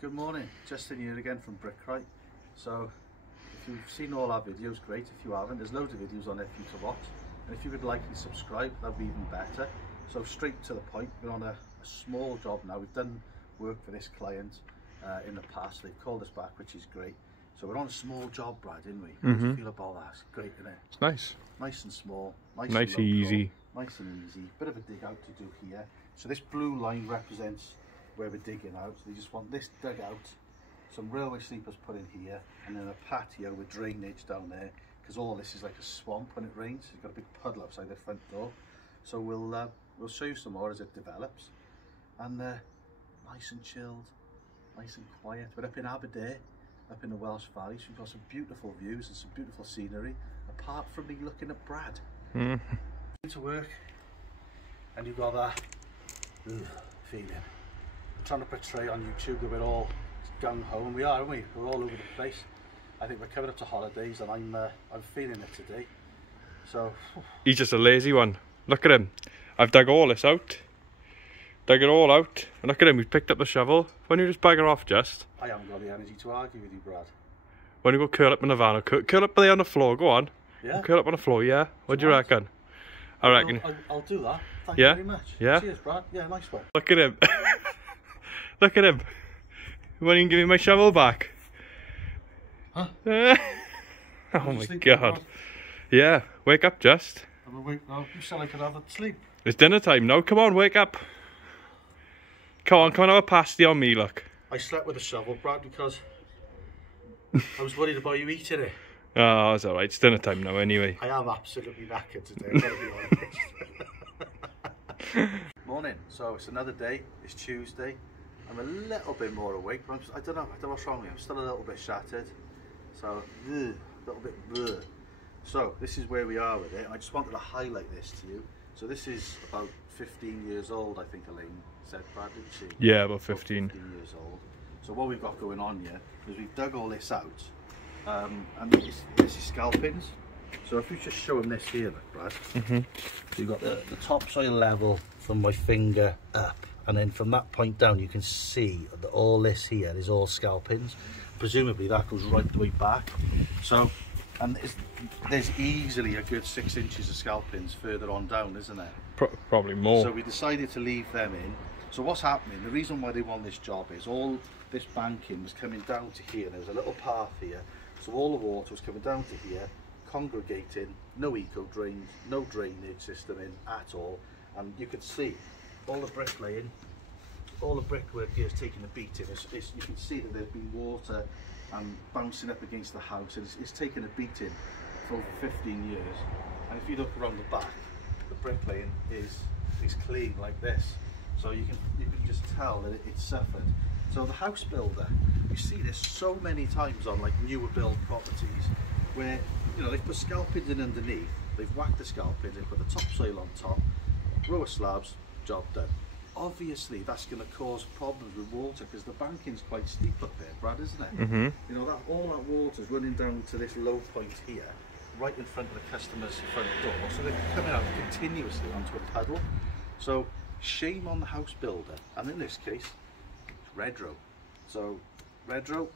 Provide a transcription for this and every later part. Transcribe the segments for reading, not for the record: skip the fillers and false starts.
Good morning, Justin here again from Brickright. So if you've seen all our videos, great. If you haven't, there's loads of videos on there for you to watch, and if you could like and subscribe, that'd be even better. So straight to the point, we're on a small job now. We've done work for this client in the past. They've called us back, which is great. So we're on a small job, Brad, didn't we? How do you feel about that? It's great, isn't it? It's nice. Nice and small, nice and local, easy. Nice and easy. Bit of a dig out to do here. So this blue line represents where we're digging out. So they just want this dug out, some railway sleepers put in here, and then a patio with drainage down there, because all this is like a swamp when it rains. You've got a big puddle outside the front door. So we'll show you some more as it develops. And nice and chilled, nice and quiet. We're up in Aberdeen, up in the Welsh Valley, so we've got some beautiful views and some beautiful scenery, apart from me looking at Brad. To work, and you've got that feeling. We're trying to portray on YouTube that we're all gung-ho, and we are, aren't we? We're all over the place. I think we're coming up to holidays, and I'm feeling it today. So he's just a lazy one. Look at him. I've dug all this out. Dug it all out. And look at him, we've picked up the shovel. Why don't you just bugger off, just? I haven't got the energy to argue with you, Brad. Why don't you go curl up in the van, or curl up there on the floor, go on. Yeah? Curl up on the floor, yeah? What do you reckon? I reckon. I'll do that. Thank you very much. Yeah? Cheers, Brad. Yeah, nice one. Look at him. Look at him. Why don't you give me my shovel back? Huh? Oh my god. Yeah, wake up, just. I'm awake now. You sound like I'd sleep. It's dinner time now. Come on, wake up. Come on have a pasty on me, look. I slept with a shovel, Brad, because I was worried about you eating it. Oh, it's alright. It's dinner time now anyway. I am absolutely knackered today, I've got to be honest. Morning. So it's another day. It's Tuesday. I'm a little bit more awake, but I don't know what's wrong with me. I'm still a little bit shattered. So, a little bit blur. So this is where we are with it. I just wanted to highlight this to you. So this is about 15 years old, I think Elaine said, Brad, didn't she? Yeah, about 15. 15 years old. So what we've got going on here is we've dug all this out. And this is scalpings. So if you just show them this here, look, Brad. So you've got the topsoil level from my finger up, and then from that point down you can see that all this here is all scalpings. Presumably that goes right the way back. So, and there's easily a good 6 inches of scalpings further on down, isn't there? Probably more. So we decided to leave them in. So what's happening, the reason why they want this job is all this banking was coming down to here. There's a little path here. So all the water was coming down to here, congregating, no eco drains, no drainage system in at all. And you can see all the bricklaying, all the brickwork here is taking a beating. You can see that there's been water bouncing up against the house, and it's taken a beating for over 15 years. And if you look around the back, the bricklaying is clean like this. So you can just tell that it's suffered. So the house builder, you see this so many times on like newer build properties where, you know, they've put scalpings in underneath, they've whacked the scalpings, they've put the topsoil on top, row of slabs, job done. Obviously that's going to cause problems with water because the banking's quite steep up there, Brad, isn't it? You know, all that water's running down to this low point here, right in front of the customer's front door, so they're coming out continuously onto a puddle. So shame on the house builder, and in this case Redrow. So Redrow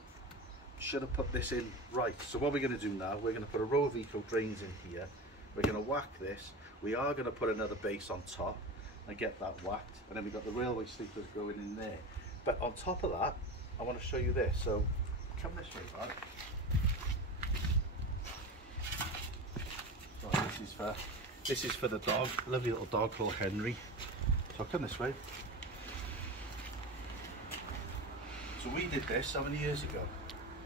should have put this in right. So what we're going to do now, we're going to put a row of eco drains in here, we're going to whack this, we are going to put another base on top and get that whacked, and then we've got the railway sleepers going in there. But on top of that, I want to show you this. So come this way, Brad. So this is for the dog, lovely little dog called Henry. So come this way. So we did this how many years ago?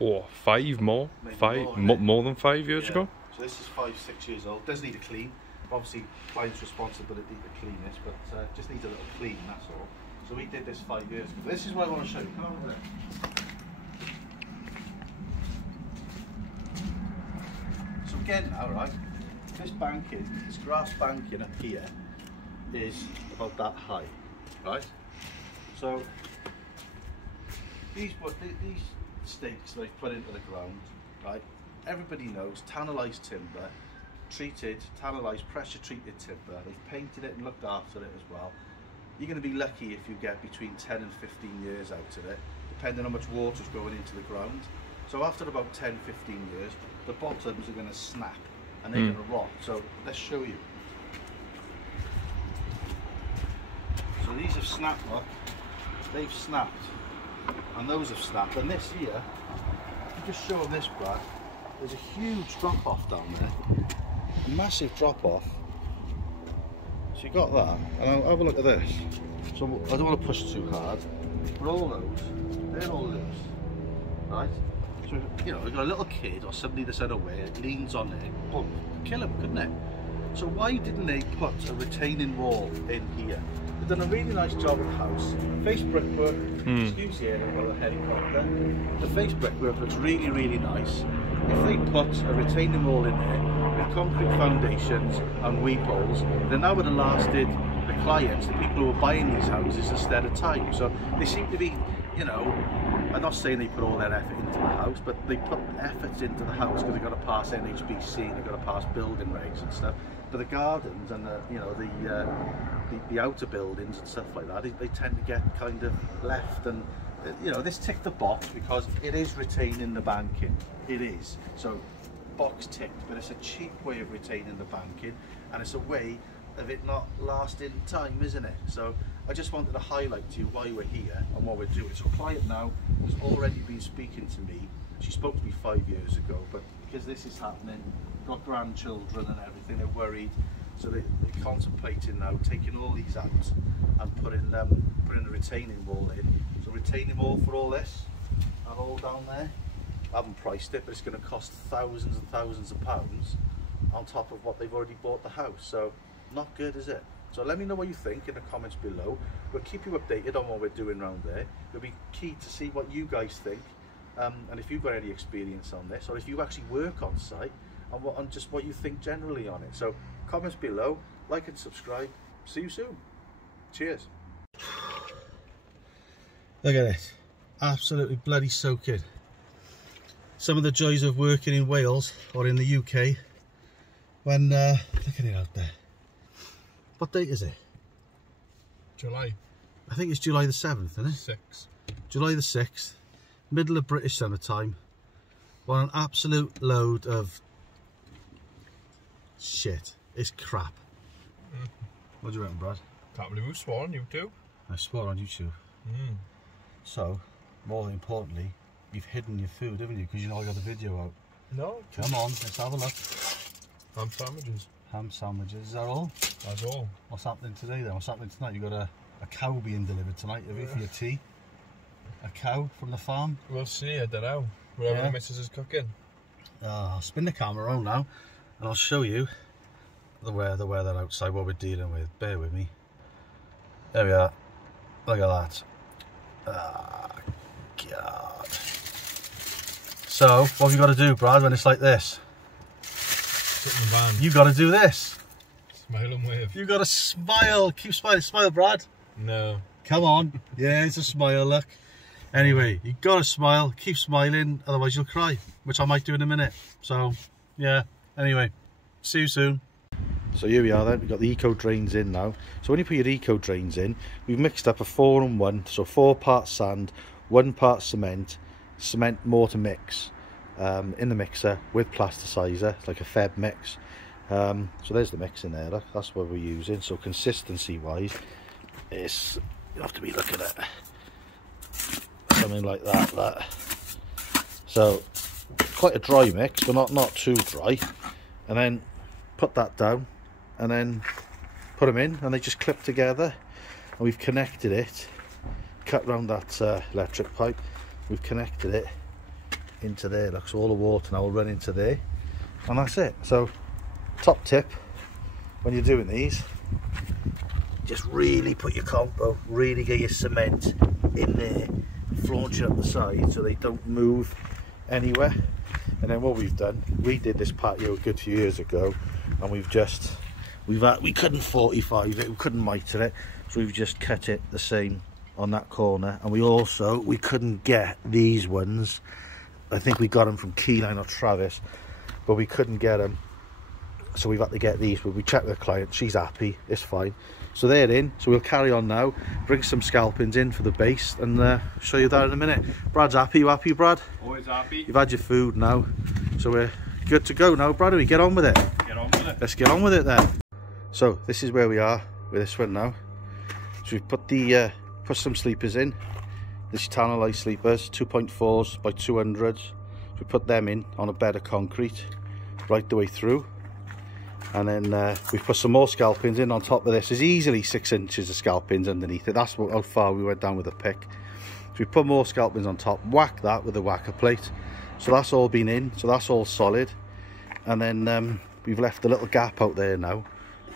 Oh, 5 more? Maybe More than 5 years ago? So this is 5-6 years old. Does need a clean. Obviously, client's responsibility to clean this, but just needs a little clean, that's all. So we did this 5 years ago. This is what I want to show you. Come on over there. So again now, right, this banking, this grass banking up here is about that high, right? So these stakes they've put into the ground, right? Everybody knows tannalised timber, treated, tannalised, pressure treated timber. They've painted it and looked after it as well. You're going to be lucky if you get between 10 and 15 years out of it, depending on how much water's going into the ground. So after about 10-15 years, the bottoms are going to snap and they're going to rot. So let's show you. So these have snapped, look. They've snapped. And those have snapped. And this here, you just show them this, Brad. There's a huge drop off down there. A massive drop off. So you got that. And I'll have a look at this. So I don't want to push too hard. But all those, they're all loose. Right? So, you know, you've got a little kid or somebody that's unaware, leans on it, boom, kill him, couldn't it? So why didn't they put a retaining wall in here? They've done a really nice job of the house. Face brickwork, excuse the air of a helicopter. The face brickwork looks really, really nice. If they put a retaining wall in there with concrete foundations and weep holes, then that would have lasted the clients, the people who were buying these houses, instead of time. So they seem to be, you know, I'm not saying they put all their effort into the house, but they put efforts into the house because they've got to pass NHBC and they've got to pass building regs and stuff. But the gardens and the, you know, the outer buildings and stuff like that, they tend to get kind of left. And you know, this ticked the box because it is retaining the banking. It is. So box ticked, but it's a cheap way of retaining the banking, and it's a way of it not lasting time, isn't it? So I just wanted to highlight to you why we're here and what we're doing. So a client now has already been speaking to me. She spoke to me 5 years ago, but because this is happening, got grandchildren and everything, they're worried. So they're contemplating now taking all these out and putting a retaining wall in. So retaining wall for all this and all down there. I haven't priced it, but it's going to cost thousands and thousands of pounds on top of what they've already bought the house. So not good, is it? So let me know what you think in the comments below. We'll keep you updated on what we're doing around there. It'll be key to see what you guys think, and if you've got any experience on this, or if you actually work on site, and just what you think generally on it. So comments below, like and subscribe. See you soon. Cheers. Look at this, absolutely bloody soaking. Some of the joys of working in Wales or in the UK when look at it out there. What date is it? July. I think it's July the 7th, isn't it? 6th. July the 6th, middle of British summertime. What an absolute load of shit. It's crap. What do you reckon, Brad? Can't believe we swore on YouTube. I swore on YouTube. So, more importantly, you've hidden your food, haven't you? Because you know I got the video out. No. Come on, let's have a look. Ham sandwiches. Ham sandwiches, is that all? That's all. What's happening today then? What's happening tonight? You got a cow being delivered tonight, have you, for your tea? A cow from the farm? We'll see, I don't know. Whatever the missus is cooking. I'll spin the camera around now and I'll show you the weather outside, what we're dealing with. Bear with me. There we are. Look at that. Ah, God. So, what have you got to do, Brad, when it's like this? Sit in the van. You got to do this. Smile and wave. You got to smile. Keep smiling. Smile, Brad. No. Come on. Yeah, it's a smile, look. Anyway, you got to smile. Keep smiling, otherwise you'll cry, which I might do in a minute. So, yeah. Anyway, see you soon. So here we are then, we've got the eco drains in now. So when you put your eco drains in, we've mixed up a 4-in-1, so 4 parts sand, 1 part cement mortar mix in the mixer with plasticizer. It's like a Feb mix. So there's the mix in there, look, that's what we're using. So consistency wise, it's, you have to be looking at something like that. So quite a dry mix, but not too dry. And then put that down and then put them in and they just clip together, and we've connected it, cut round that electric pipe, we've connected it into there. Look, so all the water now will run into there, and that's it. So top tip when you're doing these, just really put your compo, really get your cement in there, flaunch it up the side so they don't move anywhere. And then what we've done, we did this patio a good few years ago, and we couldn't 45 it, we couldn't mitre it, so we've just cut it the same on that corner. And we couldn't get these ones. I think we got them from Keyline or Travis, but we couldn't get them, so we've had to get these. But we checked with the client, she's happy, it's fine. So they're in, so we'll carry on now, bring some scalpings in for the base, and show you that in a minute. Brad's happy. You happy, Brad? Always happy. You've had your food now, so we're good to go now, Brad. We get on with it. Get on with it. Let's get on with it then. So this is where we are with this one now. So we've put the put some sleepers in. This Tannerite sleepers, 2.4s by 200s. We put them in on a bed of concrete right the way through, and then we put some more scalpings in on top of this. There's easily 6 inches of scalpings underneath it. That's how far we went down with the pick. So we put more scalpings on top, whack that with a whacker plate. So that's all been in, so that's all solid. And then we've left a little gap out there now.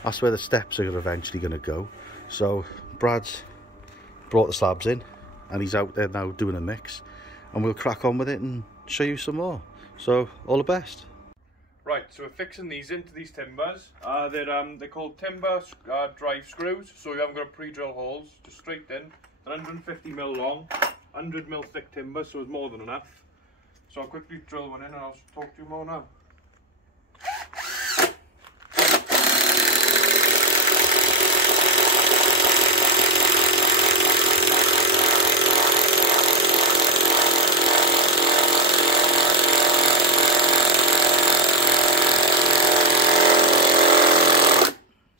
That's where the steps are eventually going to go. So Brad's brought the slabs in, and he's out there now doing a mix, and we'll crack on with it and show you some more. So all the best. Right, so we're fixing these into these timbers. They're called timber drive screws, so we haven't got pre-drill holes, just straight in. They're 150mm long, 100mm thick timber, so it's more than enough. So I'll quickly drill one in and I'll talk to you more now.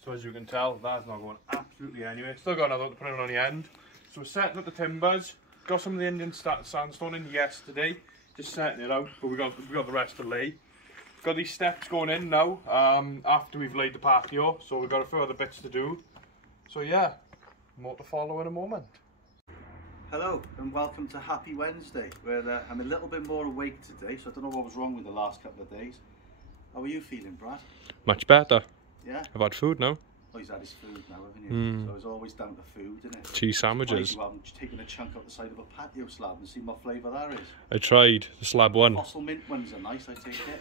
So as you can tell, that's not going absolutely anywhere. Still got another one to put it on the end. So we're setting up the timbers. Got some of the Indian sandstone in yesterday, just setting it out, but we got the rest to lay. Got these steps going in now, after we've laid the patio, so we've got a few other bits to do. So yeah, more to follow in a moment. Hello and welcome to Happy Wednesday, where I'm a little bit more awake today, so I don't know what was wrong with the last couple of days. How are you feeling, Brad? Much better. Yeah? I've had food now. Oh, he's had his food now, haven't you? So it's always down to food, isn't it? Cheese sandwiches. You haven't taken a chunk out the side of a patio slab and seen what flavour that is. I tried the slab one. Fossil mint ones are nice, I take it.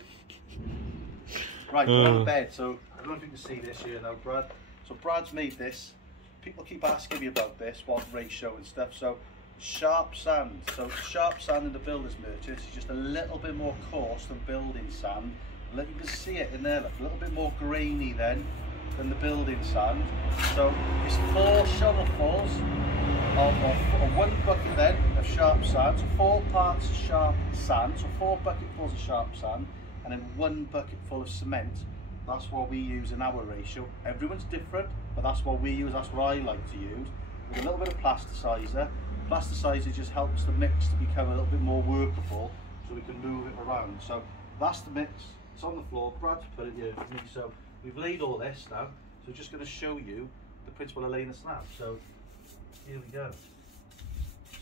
Right, we're on bed, so I don't know if you can see this here now, Brad. So Brad's made this. People keep asking me about this, what ratio and stuff. So sharp sand. So sharp sand in the builder's merchants is just a little bit more coarse than building sand. You can see it in there, look, a little bit more grainy than the building sand. So it's 4 shovelfuls of 1 bucket then of sharp sand. So 4 parts sharp sand. So 4 bucketfuls of sharp sand, and then 1 bucket full of cement. That's what we use in our ratio. Everyone's different, but that's what we use. That's what I like to use. With a little bit of plasticizer. Plasticizer just helps the mix to become a little bit more workable, so we can move it around. So that's the mix. It's on the floor. Brad's put it here for me. So we've laid all this now. So we're just going to show you the principle of laying a slab. So here we go.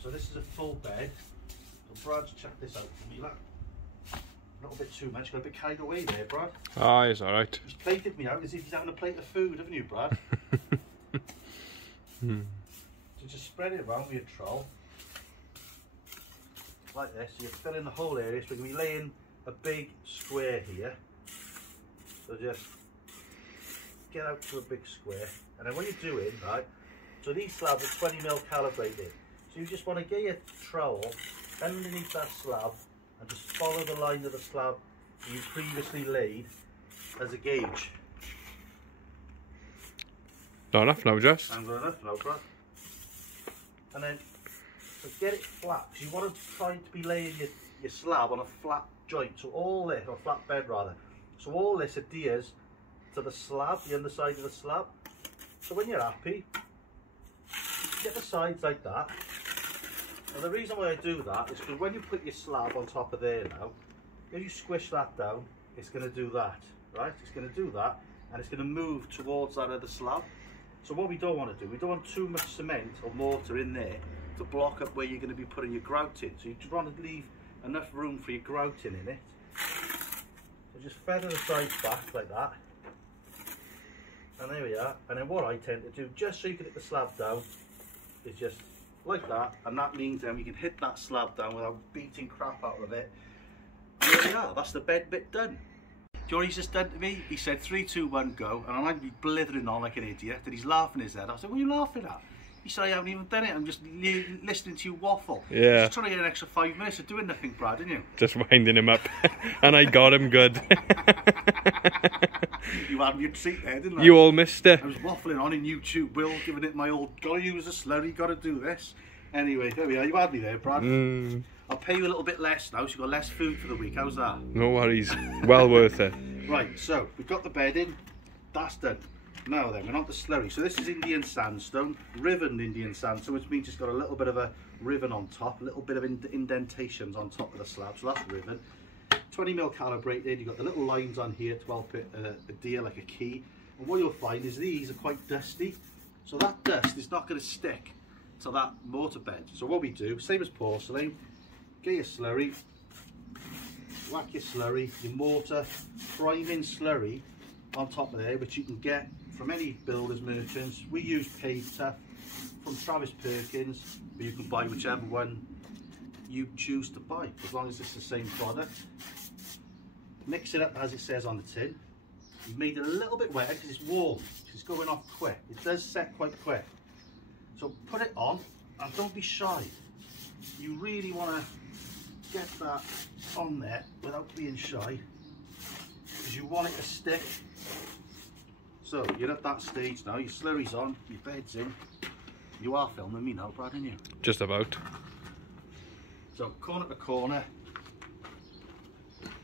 So this is a full bed. So Brad's checked this out for me. Look. A little bit too much. Got a bit carried away there, Brad. Ah, it's alright. He's plated me out as if he's having a plate of food, haven't you, Brad? So just spread it around with your trowel. Like this. So you fill in the whole area. So we're going to be laying a big square here. So just get out to a big square, and then when you're doing, right, so these slabs are 20mm calibrated, so you just want to get your trowel underneath that slab and just follow the line of the slab you previously laid as a gauge. Not enough now, Jess. I'm got enough now, Brad. And then so get it flat, because you want to try to be laying your slab on a flat joint, so all this, or flat bed rather, so all this adheres to the slab, the underside of the slab. So when you're happy, get the sides like that. And the reason why I do that is because when you put your slab on top of there now, if you squish that down, it's going to do that, right? It's going to do that, and it's going to move towards that other slab. So what we don't want to do, we don't want too much cement or mortar in there to block up where you're going to be putting your grout in. So you just want to leave enough room for your grouting in it. So just feather the sides back like that. And there we are. And then what I tend to do, just so you can hit the slab down, is just like that. And that means then we can hit that slab down without beating crap out of it. And there we are. That's the bed bit done. Do you know what he's just done to me? He said 3, 2, 1, go. And I might be blithering on like an idiot. And he's laughing his head. I said, what are you laughing at? He said, I haven't even done it. I'm just listening to you waffle. Yeah. Just trying to get an extra 5 minutes of doing nothing, Brad, didn't you? Just winding him up. And I got him good. You had me a treat there, didn't I? You all missed it. I was waffling on in YouTube, Will, giving it my old, gotta use a slurry, gotta do this. Anyway, there we are. You had me there, Brad. I'll pay you a little bit less now, so you've got less food for the week. How's that? No worries. Well worth it. Right, so we've got the bed in. That's done. Now then, we're on the slurry. So this is Indian sandstone, riven Indian sandstone, which means it's got a little bit of a riven on top, a little bit of indentations on top of the slab. So that's riven. 20mm calibrated. You've got the little lines on here to help it adhere like a key. And what you'll find is these are quite dusty. So that dust is not going to stick to that mortar bed. So what we do, same as porcelain, get your slurry, whack your slurry, your mortar, priming slurry on top of there, which you can get from any builders merchants. We use Paved Tough from Travis Perkins, but you can buy whichever one you choose to buy, as long as it's the same product. Mix it up as it says on the tin. You've made it a little bit wet because it's warm, it's going off quick. It does set quite quick. So put it on and don't be shy. You really want to get that on there without being shy, because you want it to stick. So you're at that stage now, your slurry's on, your bed's in. You are filming me now, Brad, aren't you? Just about. So corner to corner,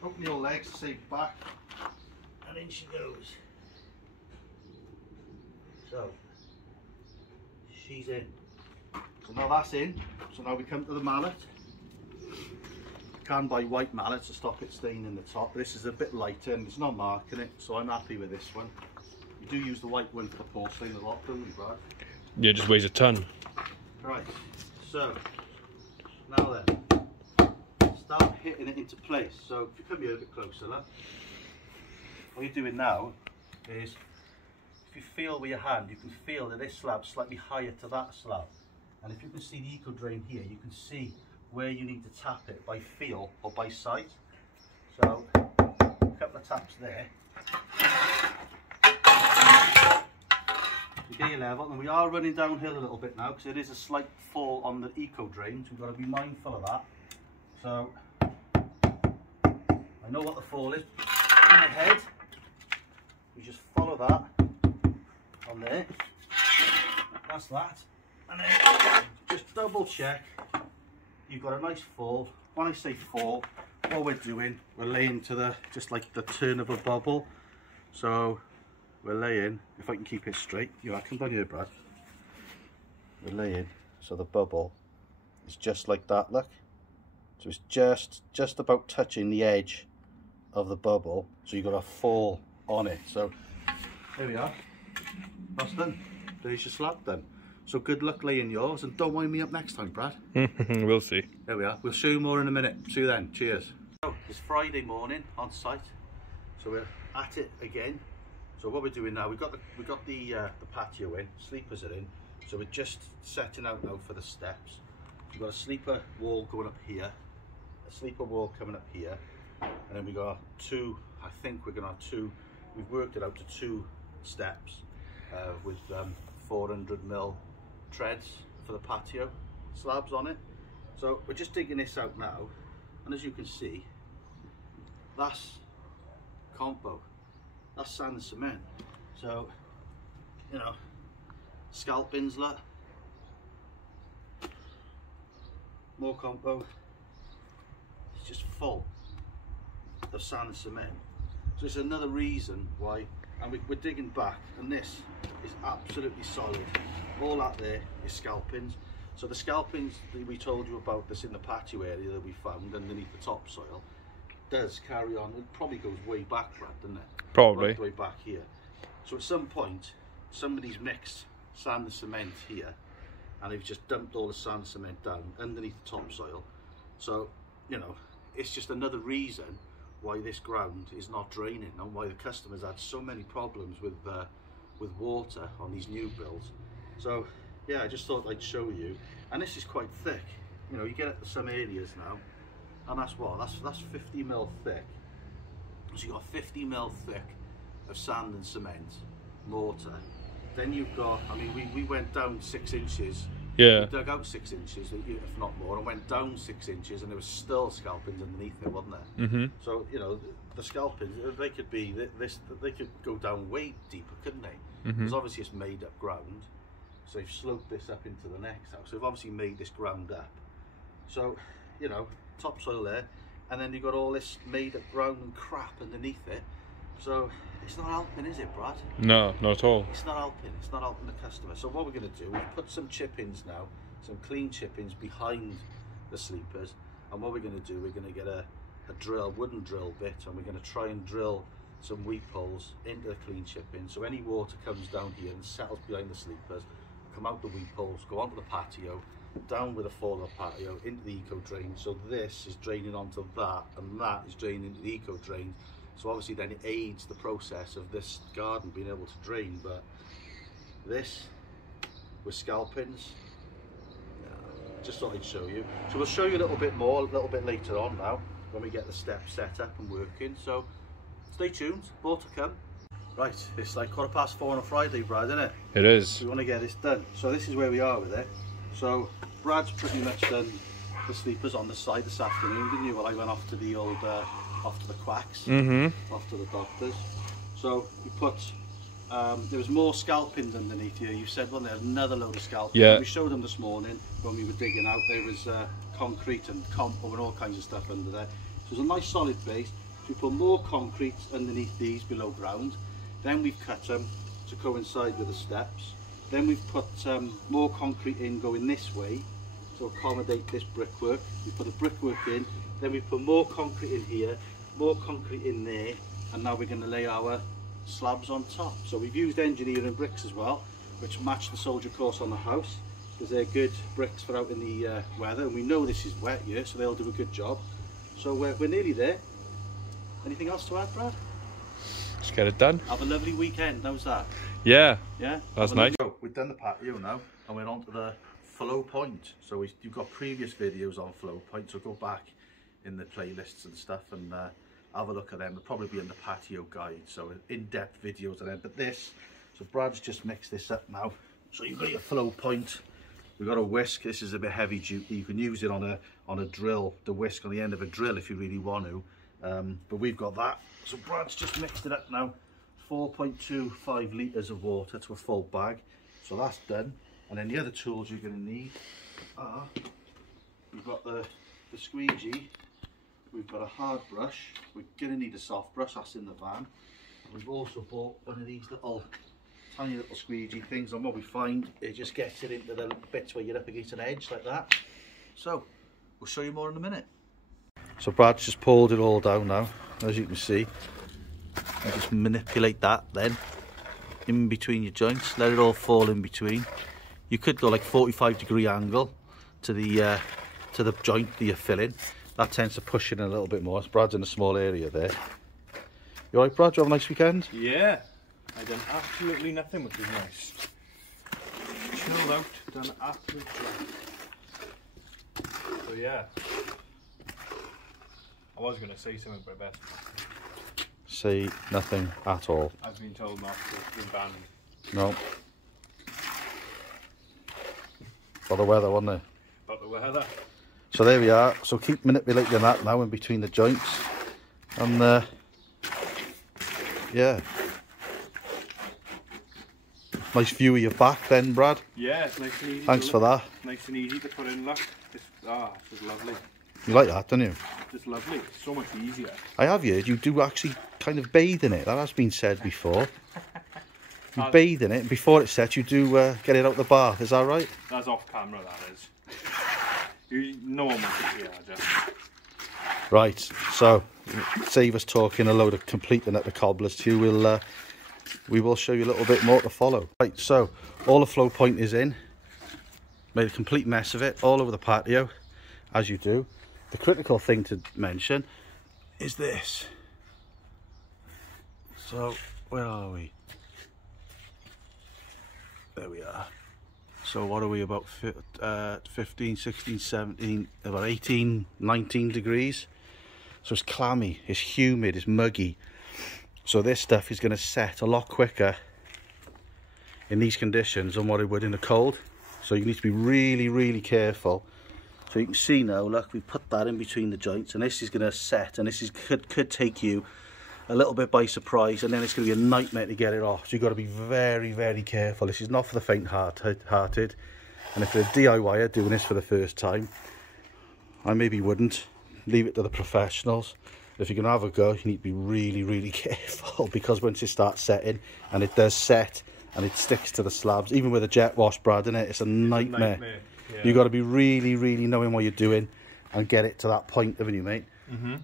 open your legs, say back, and in she goes. So she's in. So now that's in. So now we come to the mallet. You can buy white mallets to stop it staying in the top. This is a bit lighter and it's not marking it, so I'm happy with this one. You do use the white one for the porcelain a lot, don't you, Brad? Yeah, it just weighs a ton. Right, so now then, start hitting it into place. So if you come here a bit closer, look. What you're doing now is, if you feel with your hand, you can feel that this slab's slightly higher to that slab. And if you can see the eco drain here, you can see where you need to tap it by feel or by sight. So a couple of taps there. You get your level, and we are running downhill a little bit now because it is a slight fall on the eco drain, so we've got to be mindful of that. So I know what the fall is in my head. We just follow that on there. That's that. And then just double check you've got a nice fall. When I say fall, what we're doing, we're laying to the, just like the turn of a bubble. So we're laying, if I can keep it straight, you know, come down here, Brad. We're laying so the bubble is just like that, look. So it's just about touching the edge of the bubble, so you've got a fall on it. So there we are, that's done. There's your slab done. So good luck laying yours, and don't wind me up next time, Brad. We'll see. There we are. We'll show you more in a minute. See you then. Cheers. So it's Friday morning on site, so we're at it again. So what we're doing now, we got the patio in, sleepers are in. So we're just setting out now for the steps. We've got a sleeper wall going up here, a sleeper wall coming up here, and then we got two. I think we're going to have two. We've worked it out to 2 steps with 400mm treads for the patio slabs on it. So we're just digging this out now, and as you can see, that's compo, that's sand and cement. So, you know, scalpings, look, more compo. It's just full of sand and cement. So it's another reason why, and we're digging back, and this is absolutely solid. All that there is scalpings. So the scalpings that we told you about, this in the patio area that we found underneath the topsoil, does carry on. It probably goes way back, Brad, doesn't it? Probably. Right way back here. So at some point, somebody's mixed sand and cement here, and they've just dumped all the sand and cement down underneath the topsoil. So, you know, it's just another reason why this ground is not draining, and why the customers had so many problems with water on these new builds. So yeah, I just thought I'd show you. And this is quite thick. You know, you get it to some areas now, and that's what, that's 50mm thick. So you got 50mm thick of sand and cement mortar Then you've got, I mean, we went down 6 inches. Yeah. We dug out 6 inches, if not more, and went down 6 inches, and there was still scalpings underneath it, wasn't there? Mm-hmm. So, you know, the scalpings, they could be this. They could go down way deeper, couldn't they? Mm-hmm. Because obviously it's made up ground. So they've sloped this up into the next house. So they've obviously made this ground up. So, you know, topsoil there, and then you've got all this made up ground and crap underneath it. So it's not helping, is it, Brad? No, not at all. It's not helping. It's not helping the customer. So what we're going to do, we've put some chip-ins now, some clean chip-ins behind the sleepers. And what we're going to do, we're going to get a wooden drill bit, and we're going to try and drill some weep holes into the clean chip-in. So any water comes down here and settles behind the sleepers, come out the weep holes, go onto the patio, down with the fall of the patio, into the eco drain. So this is draining onto that, and that is draining into the eco drain. So obviously then it aids the process of this garden being able to drain. But this with scalpings, just thought I'd show you. So we'll show you a little bit more a little bit later on now when we get the steps set up and working. So stay tuned, more to come. Right, it's like 4:15 on a Friday, Brad, isn't it? It is. We want to get this done. So this is where we are with it. So Brad's pretty much done the sleepers on the side this afternoon, didn't you? Well, I went off to the old off to the quacks, off to the doctors. So we put there was more scalpings underneath here. You said, well, there's another load of scalpings. Yeah. We showed them this morning when we were digging out. There was concrete and compo and all kinds of stuff under there. So it's a nice solid base. So we put more concrete underneath these below ground. Then we've cut them to coincide with the steps. Then we've put more concrete in going this way to accommodate this brickwork. We put the brickwork in, then we put more concrete in here, more concrete in there, and now we're going to lay our slabs on top. So we've used engineering bricks as well, which match the soldier course on the house, because they're good bricks for out in the weather, and we know this is wet here, so they'll do a good job. So we're nearly there. Anything else to add, Brad? Just get it done. Have a lovely weekend. How's that? Yeah. Yeah? That's nice. So we've done the patio now, and we're on to the flow point. So you've got previous videos on flow point, so go back in the playlists and stuff and have a look at them. They'll probably be in the patio guide, so in-depth videos of them. But this, so Brad's just mixed this up now. So you've got your flow point. We've got a whisk. This is a bit heavy duty. You can use it on a drill, the whisk on the end of a drill if you really want to. But we've got that. So Brad's just mixed it up now. 4.25 litres of water to a full bag. So that's done. And then the other tools you're going to need are, we've got the squeegee, we've got a hard brush, we're going to need a soft brush, that's in the van. And we've also bought one of these little tiny little squeegee things, and what we find, it just gets it into the bits where you're up against an edge like that. So we'll show you more in a minute. So Brad's just pulled it all down now, as you can see. And just manipulate that then in between your joints, let it all fall in between. You could go like 45-degree angle to the joint that you're filling. That tends to push it in a little bit more. Brad's in a small area there. You alright, Brad? You have a nice weekend? Yeah. I done absolutely nothing, which is nice. Chilled out, done absolute crap. So yeah. I was going to say something, but I best. Say nothing at all. I've been told not to, it's been banned. No. For the weather, wasn't it? About the weather. So there we are. So keep manipulating that now in between the joints. And yeah. Nice view of your back then, Brad. Yeah, it's nice and easy. Thanks for that. Nice and easy to put in, look. It's just lovely. You like that, don't you? Just lovely. It's so much easier. I have heard you do actually kind of bathe in it. That has been said before. You bathe in it, and before it's set, you do get it out the bath. Is that right? That's off camera, that is. No one wants to hear that, Jeff. Right, so save us talking a load of completing at the cobblers to you. We will show you a little bit more to follow. Right, so all the flow point is in. Made a complete mess of it all over the patio, as you do. The critical thing to mention is this. So where are we? There we are. So what are we, about 15, 16, 17, about 18, 19 degrees. So it's clammy, it's humid, it's muggy. So this stuff is going to set a lot quicker in these conditions than what it would in the cold. So you need to be really careful. So you can see now, look, we put that in between the joints, and this is going to set, and this is could take you a little bit by surprise, and then it's going to be a nightmare to get it off. So you've got to be very careful. This is not for the faint-hearted, and if you're a DIYer doing this for the first time, I maybe wouldn't. Leave it to the professionals. If you're going to have a go, you need to be really careful, because once it starts setting, and it does set, and it sticks to the slabs, even with a jet wash, Brad, in it, it's a nightmare. Yeah. You've got to be really knowing what you're doing and get it to that point, haven't you, mate?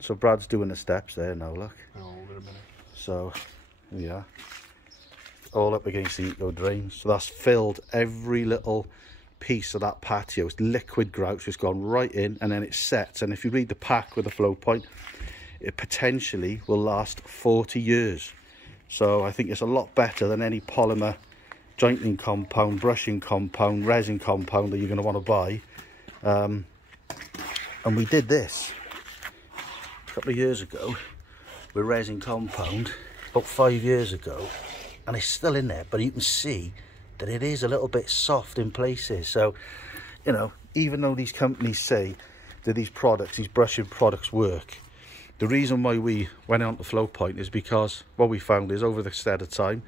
So Brad's doing the steps there now, look. Oh, wait a minute. So, yeah, all up against the eco drains. So that's filled every little piece of that patio. It's liquid grout, so it's gone right in, and then it sets. And if you read the pack with the flow point, it potentially will last 40 years. So I think it's a lot better than any polymer jointing compound, brushing compound, resin compound that you're going to want to buy. And we did this a couple of years ago with resin compound, about 5 years ago, and it's still in there, but you can see that it is a little bit soft in places. So, you know, even though these companies say that these products, these brushing products work, the reason why we went on to flow point is because what we found is over the stead of time,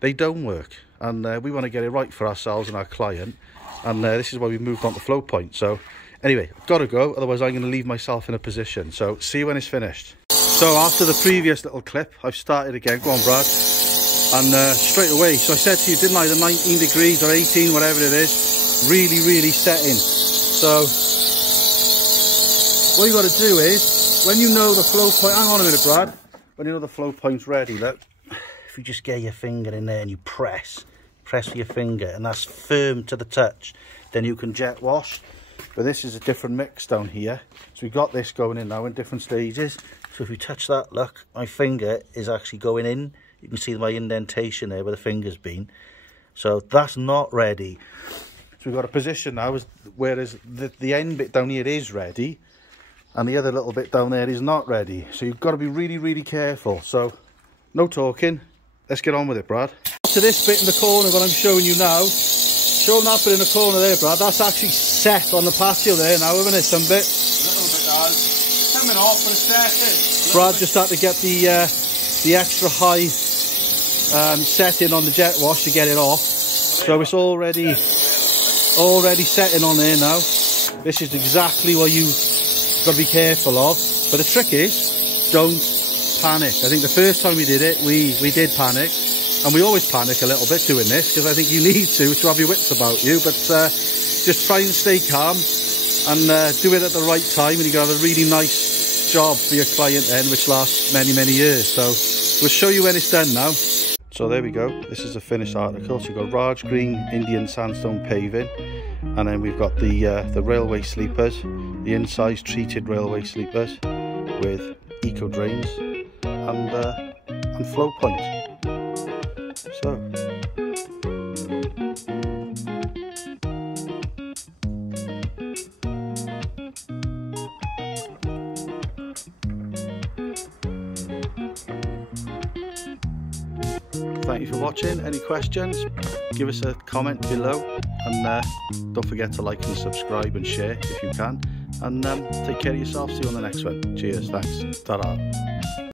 they don't work, and we want to get it right for ourselves and our client, and this is why we moved on to flow point. So anyway, I've got to go, otherwise I'm going to leave myself in a position. So see you when it's finished. So after the previous little clip, I've started again. Go on, Brad. And straight away, so I said to you, didn't I, the 19 degrees or 18, whatever it is, really setting. So what you got to do is, when you know the flow point, hang on a minute, Brad, when you know the flow point's ready, look, if you just get your finger in there and you press with your finger, and that's firm to the touch, then you can jet wash. But this is a different mix down here, so we've got this going in now in different stages. So if you touch that, look, my finger is actually going in. You can see my indentation there where the finger's been. So that's not ready. So we've got a position now, whereas the end bit down here is ready, and the other little bit down there is not ready. So you've got to be really careful. So no talking, let's get on with it, Brad. To this bit in the corner, what I'm showing you now, showing that bit in the corner there, Brad, that's actually set on the patio there now, isn't it, some bit? A little bit, guys. It's coming off, but it's set in. Brad just had to get the extra high setting on the jet wash to get it off. So it's already setting on there now. This is exactly what you've got to be careful of. But the trick is, don't panic. I think the first time we did it, we did panic. And we always panic a little bit doing this, because I think you need to have your wits about you. But just try and stay calm and do it at the right time, and you're going to have a really nice job for your client then, which lasts many years. So we'll show you when it's done now. So there we go, this is a finished article. So you've got Raj Green Indian sandstone paving, and then we've got the railway sleepers, the inside treated railway sleepers with eco drains and flow point. So thank you for watching. Any questions, give us a comment below, and don't forget to like and subscribe and share if you can, and take care of yourself. See you on the next one. Cheers, thanks, ta-ra.